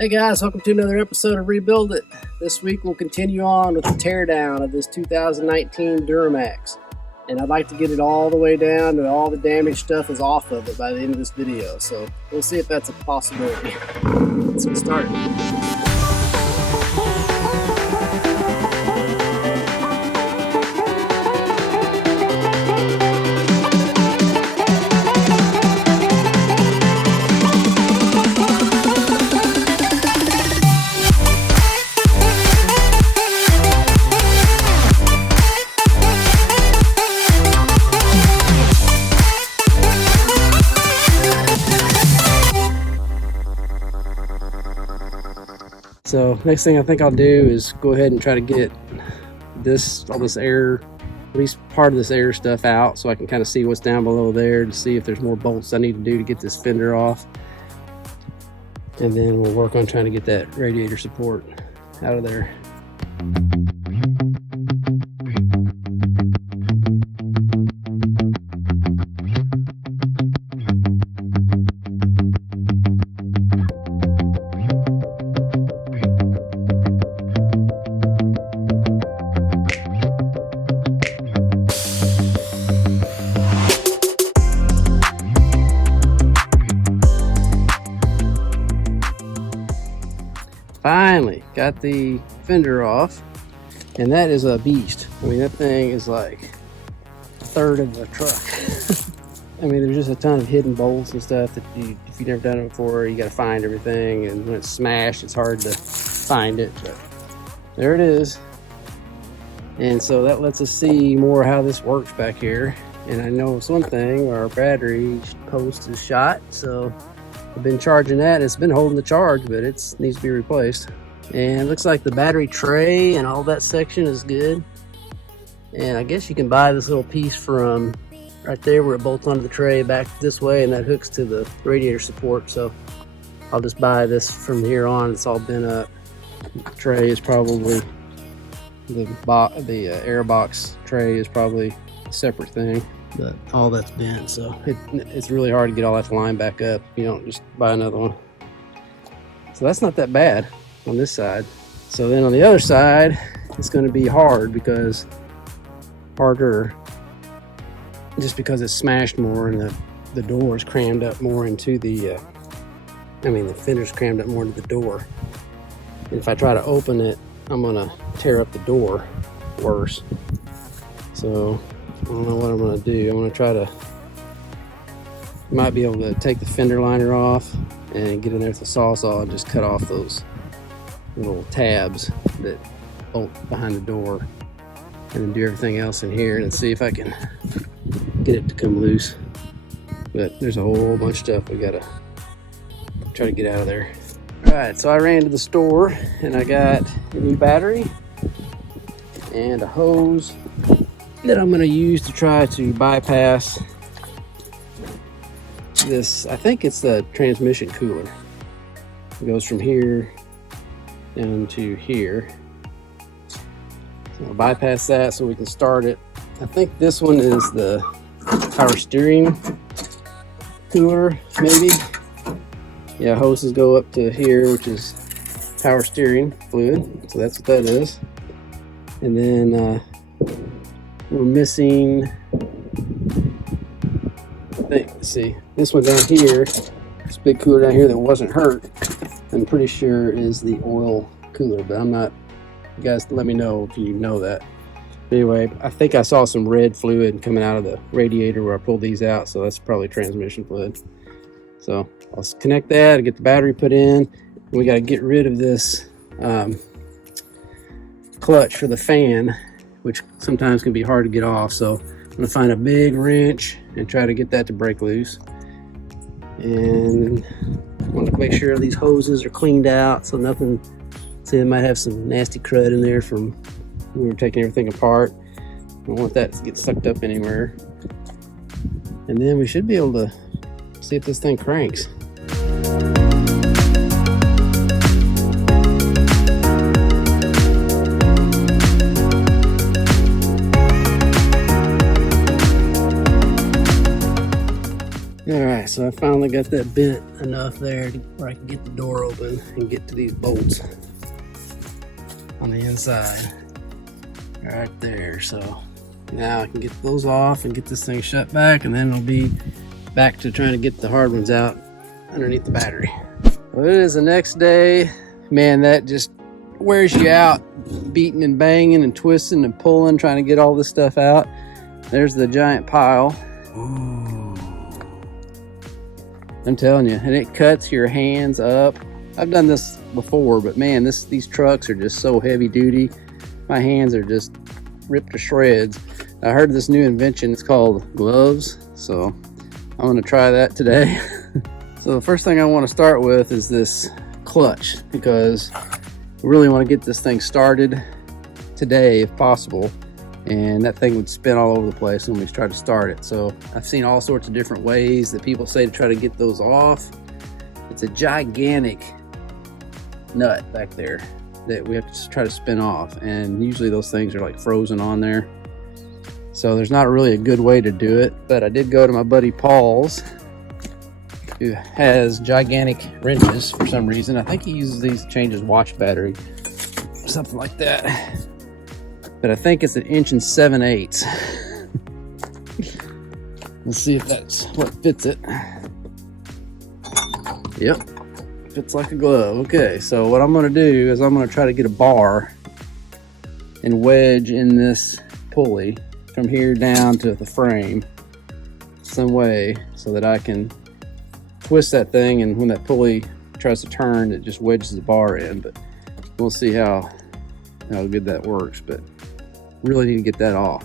Hey guys, welcome to another episode of Rebuild It. This week we'll continue on with the teardown of this 2019 Duramax. And I'd like to get it all the way down and all the damaged stuff is off of it by the end of this video. So we'll see if that's a possibility. Let's get started. So next thing I think I'll do is go ahead and try to get all this air, at least part of this air stuff out, so I can kind of see what's down below there to see if there's more bolts I need to do to get this fender off. And then we'll work on trying to get that radiator support out of there. Finally got the fender off, and that is a beast. I mean, that thing is like a third of the truck. I mean, there's just a ton of hidden bolts and stuff that if you've never done it before, you got to find everything, and when it's smashed, it's hard to find it, but there it is. And so that lets us see more how this works back here. And I know it's one thing, our battery post is shot, so I've been charging that. It's been holding the charge, but it needs to be replaced. And it looks like the battery tray and all that section is good. And I guess you can buy this little piece from right there where it bolts onto the tray back this way, and that hooks to the radiator support. So I'll just buy this from here on. It's all bent up. The tray is probably the air box tray is probably a separate thing. But all that's bent, so it's really hard to get all that to line back up. You don't just buy another one. So that's not that bad on this side. So then on the other side, it's going to be harder because it's smashed more, and the door is crammed up more into the fender's crammed up more into the door. And if I try to open it, I'm going to tear up the door worse. So I don't know what I'm going to do. I'm going to try to, might be able to take the fender liner off and get in there with the saw and just cut off those little tabs that bolt behind the door, and then do everything else in here and see if I can get it to come loose. But there's a whole bunch of stuff we got to try to get out of there. All right, so I ran to the store and I got a new battery and a hose that I'm going to use to try to bypass this. I think it's the transmission cooler. It goes from here down to here. So I'll bypass that so we can start it. I think this one is the power steering cooler, maybe. Yeah, hoses go up to here, which is power steering fluid. So that's what that is. And then we're missing, I think, let's see, this one down here, this big cooler down here that wasn't hurt, I'm pretty sure is the oil cooler, but I'm not, you guys let me know if you know that. But anyway, I think I saw some red fluid coming out of the radiator where I pulled these out, so that's probably transmission fluid. So I'll connect that and get the battery put in. We got to get rid of this clutch for the fan, which sometimes can be hard to get off. So I'm gonna find a big wrench and try to get that to break loose. And I want to make sure these hoses are cleaned out, so nothing, see, they might have some nasty crud in there from when we were taking everything apart. I don't want that to get sucked up anywhere. And then we should be able to see if this thing cranks. All right, right, so I finally got that bent enough there where I can get the door open and get to these bolts on the inside. Right there, so now I can get those off and get this thing shut back, and then it'll be back to trying to get the hard ones out underneath the battery. Well, it is the next day. Man, that just wears you out, beating and banging and twisting and pulling, trying to get all this stuff out. There's the giant pile. Ooh. I'm telling you, and it cuts your hands up. I've done this before, but man, these trucks are just so heavy duty. My hands are just ripped to shreds. I heard this new invention, it's called gloves, so I'm gonna try that today. So the first thing I want to start with is this clutch, because we really want to get this thing started today if possible, and that thing would spin all over the place when we try to start it. So I've seen all sorts of different ways that people say to try to get those off. It's a gigantic nut back there that we have to try to spin off, and usually those things are like frozen on there, so there's not really a good way to do it. But I did go to my buddy Paul's, who has gigantic wrenches for some reason. I think he uses these to change his watch battery or something like that, but I think it's 1 7/8 inches. Let's see if that's what fits it. Yep, fits like a glove. Okay, so what I'm gonna do is I'm gonna try to get a bar and wedge in this pulley from here down to the frame some way so that I can twist that thing, and when that pulley tries to turn, it just wedges the bar in. But we'll see how good that works, but really need to get that off.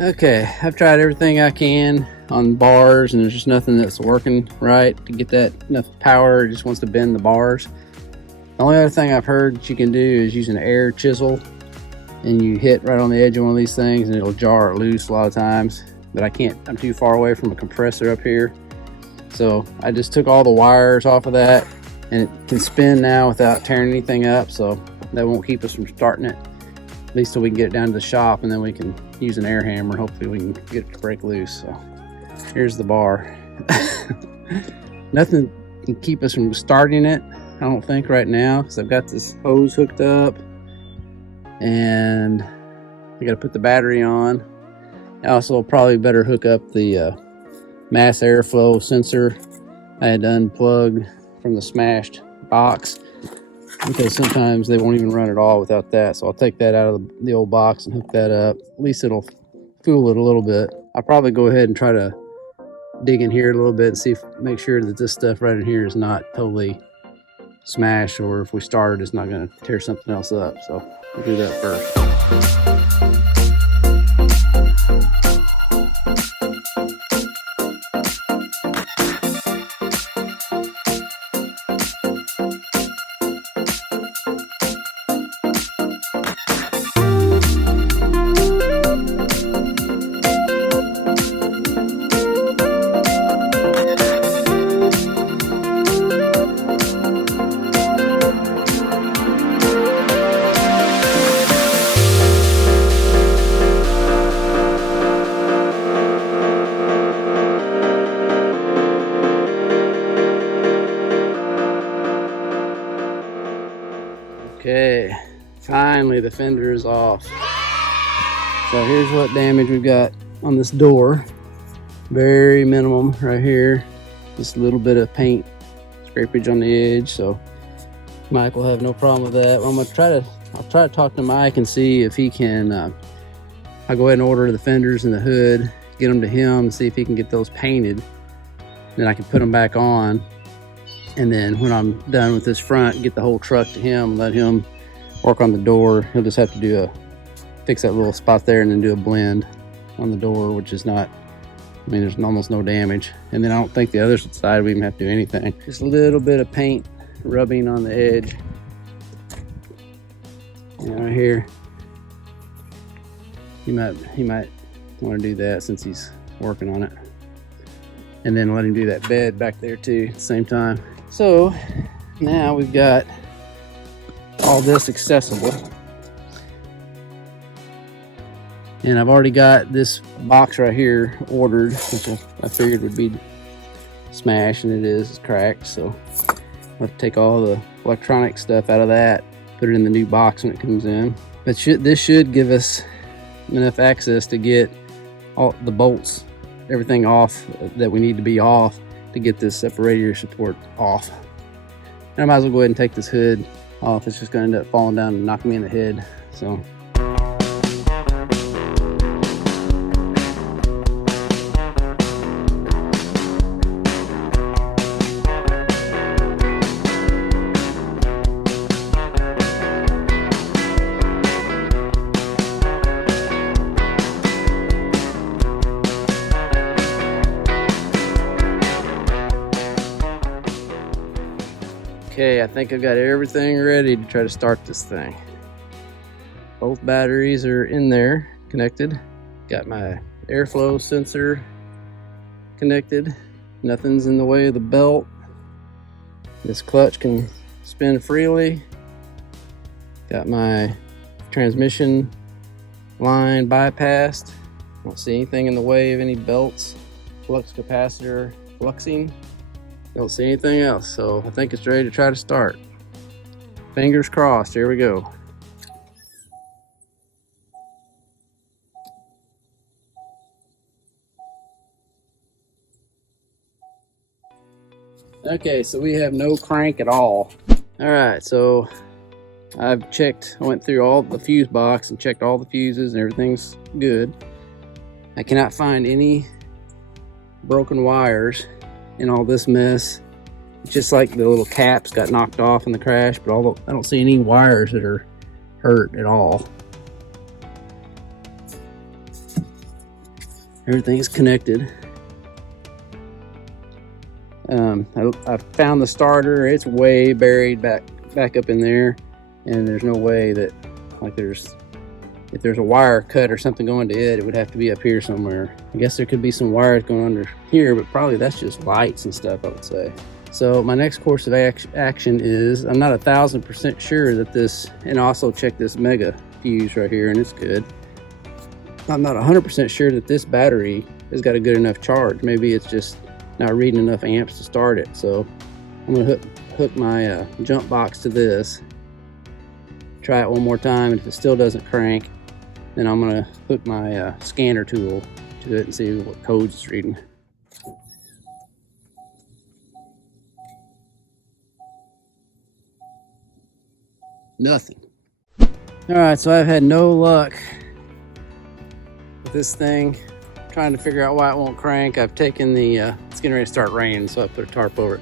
Okay, I've tried everything I can on bars, and there's just nothing that's working right to get that enough power. It just wants to bend the bars. The only other thing I've heard that you can do is use an air chisel, and you hit right on the edge of one of these things and it'll jar it loose a lot of times, but I can't. I'm too far away from a compressor up here. So I just took all the wires off of that, and it can spin now without tearing anything up, so that won't keep us from starting it, at least till we can get it down to the shop, and then we can use an air hammer. Hopefully we can get it to break loose. So here's the bar. Nothing can keep us from starting it, I don't think, right now, because I've got this hose hooked up, and I got to put the battery on. I also probably better hook up the mass airflow sensor I had to unplug from the smashed box, because sometimes they won't even run at all without that. So I'll take that out of the old box and hook that up. At least it'll fool it a little bit. I'll probably go ahead and try to dig in here a little bit and see make sure that this stuff right in here is not totally smashed, or if we start it, it's not going to tear something else up. So we'll do that first. Okay, finally the fender is off. So here's what damage we've got on this door. Very minimum right here. Just a little bit of paint scrapage on the edge, so Mike will have no problem with that. I'll try to talk to Mike and see if he can, I'll go ahead and order the fenders and the hood, get them to him, and see if he can get those painted. Then I can put them back on. And then when I'm done with this front, get the whole truck to him, let him work on the door. He'll just have to fix that little spot there and then do a blend on the door, which is not, I mean, there's almost no damage. And then I don't think the other side we even have to do anything. Just a little bit of paint rubbing on the edge. Right here. He might want to do that since he's working on it. And then let him do that bed back there too at the same time. So now we've got all this accessible. And I've already got this box right here ordered, which I figured would be smashed, and it's cracked. So I'll have to take all the electronic stuff out of that, put it in the new box when it comes in. But this should give us enough access to get all the bolts, everything off that we need to be off to get this radiator support off. And I might as well go ahead and take this hood off. It's just going to end up falling down and knocking me in the head. So okay, I think I've got everything ready to try to start this thing. Both batteries are in there, connected. Got my airflow sensor connected. Nothing's in the way of the belt. This clutch can spin freely. Got my transmission line bypassed. Don't see anything in the way of any belts. Flux capacitor fluxing. Don't see anything else, so I think it's ready to try to start. Fingers crossed, here we go. Okay, so we have no crank at all. All right, so I went through all the fuse box and checked all the fuses and everything's good. I cannot find any broken wires in all this mess. It's just like the little caps got knocked off in the crash, but I don't see any wires that are hurt at all. Everything's connected. I found the starter. It's way buried back up in there, and there's no way that, like, if there's a wire cut or something going to it, it would have to be up here somewhere. I guess there could be some wires going under here, but probably that's just lights and stuff, I would say. So my next course of action is, I'm not 1000% sure that this, and also check this mega fuse right here, and it's good. I'm not 100% sure that this battery has got a good enough charge. Maybe it's just not reading enough amps to start it. So I'm gonna hook my jump box to this, try it one more time, and if it still doesn't crank, then I'm gonna hook my scanner tool to it and see what codes it's reading. Nothing. All right, so I've had no luck with this thing. Trying to figure out why it won't crank. I've taken it's getting ready to start raining, so I put a tarp over it.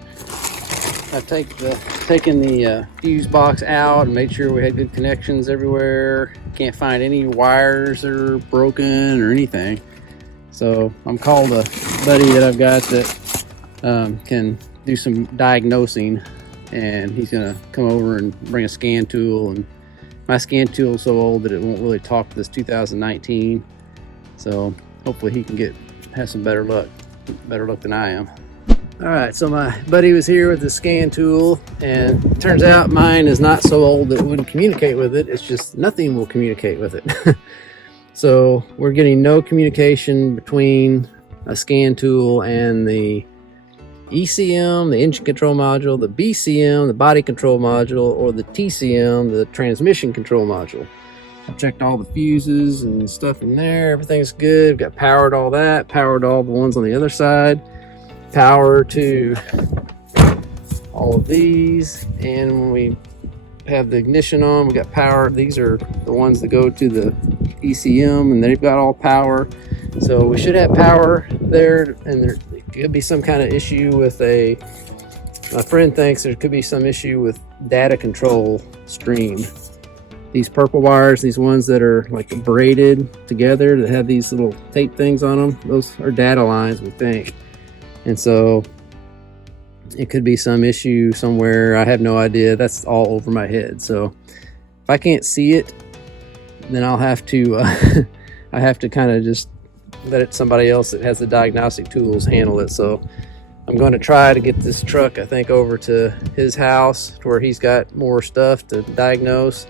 I've taken the fuse box out and made sure we had good connections everywhere. Can't find any wires that are broken or anything. So I'm called a buddy that I've got that can do some diagnosing, and he's gonna come over and bring a scan tool. And my scan tool is so old that it won't really talk to this 2019. So hopefully he can have some better luck than I am. All right, so my buddy was here with the scan tool, and it turns out mine is not so old that it wouldn't communicate with it. It's just nothing will communicate with it. So we're getting no communication between a scan tool and the ECM, the engine control module, the BCM, the body control module, or the TCM, the transmission control module. I've checked all the fuses and stuff in there. Everything's good. Got powered all that, powered all the ones on the other side, power to all of these, and when we have the ignition on, we got power. These are the ones that go to the ECM, and they've got all power. So we should have power there, and there could be some kind of issue with my friend thinks there could be some issue with data control stream. These purple wires, these ones that are like braided together that have these little tape things on them, those are data lines, we think. And so it could be some issue somewhere. I have no idea. That's all over my head. So if I can't see it, then I'll have to I have to kind of just let somebody else that has the diagnostic tools handle it. So I'm going to try to get this truck, I think, over to his house to where he's got more stuff to diagnose,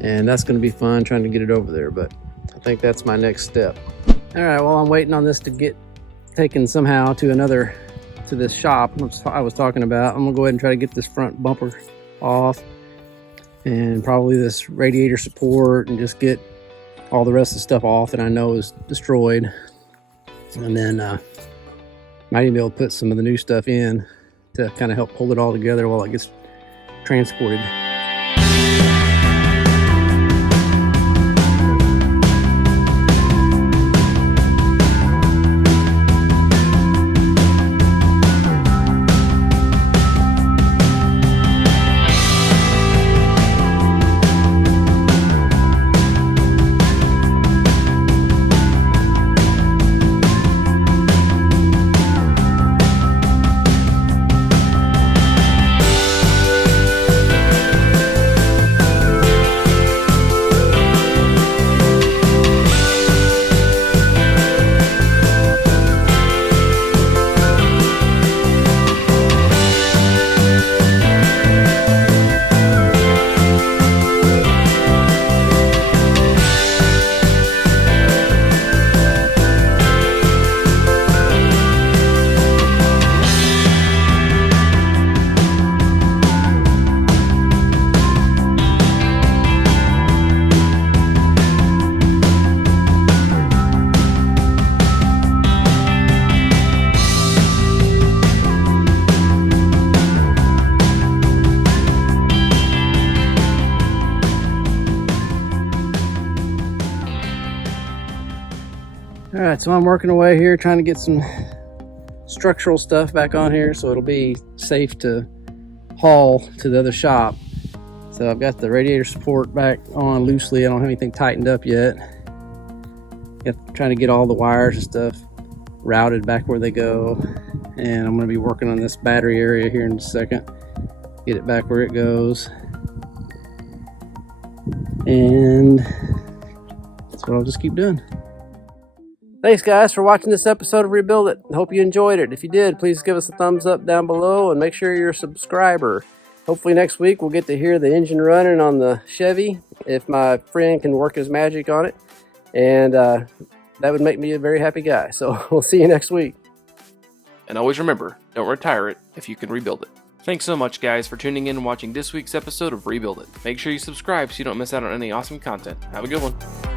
and that's going to be fun trying to get it over there. But I think that's my next step. All right, well, I'm waiting on this to get taken somehow to to this shop I was talking about. I'm gonna go ahead and try to get this front bumper off, and probably this radiator support, and just get all the rest of the stuff off that I know is destroyed. And then might even be able to put some of the new stuff in to kind of help pull it all together while it gets transported. All right, so I'm working away here trying to get some structural stuff back on here so it'll be safe to haul to the other shop. So I've got the radiator support back on loosely. I don't have anything tightened up yet. Trying to get all the wires and stuff routed back where they go. And I'm gonna be working on this battery area here in a second. Get it back where it goes. And that's what I'll just keep doing. Thanks guys for watching this episode of Rebuild It. I hope you enjoyed it. If you did, please give us a thumbs up down below and make sure you're a subscriber. Hopefully next week we'll get to hear the engine running on the Chevy if my friend can work his magic on it. And that would make me a very happy guy. So we'll see you next week. And always remember, don't retire it if you can rebuild it. Thanks so much guys for tuning in and watching this week's episode of Rebuild It. Make sure you subscribe so you don't miss out on any awesome content. Have a good one.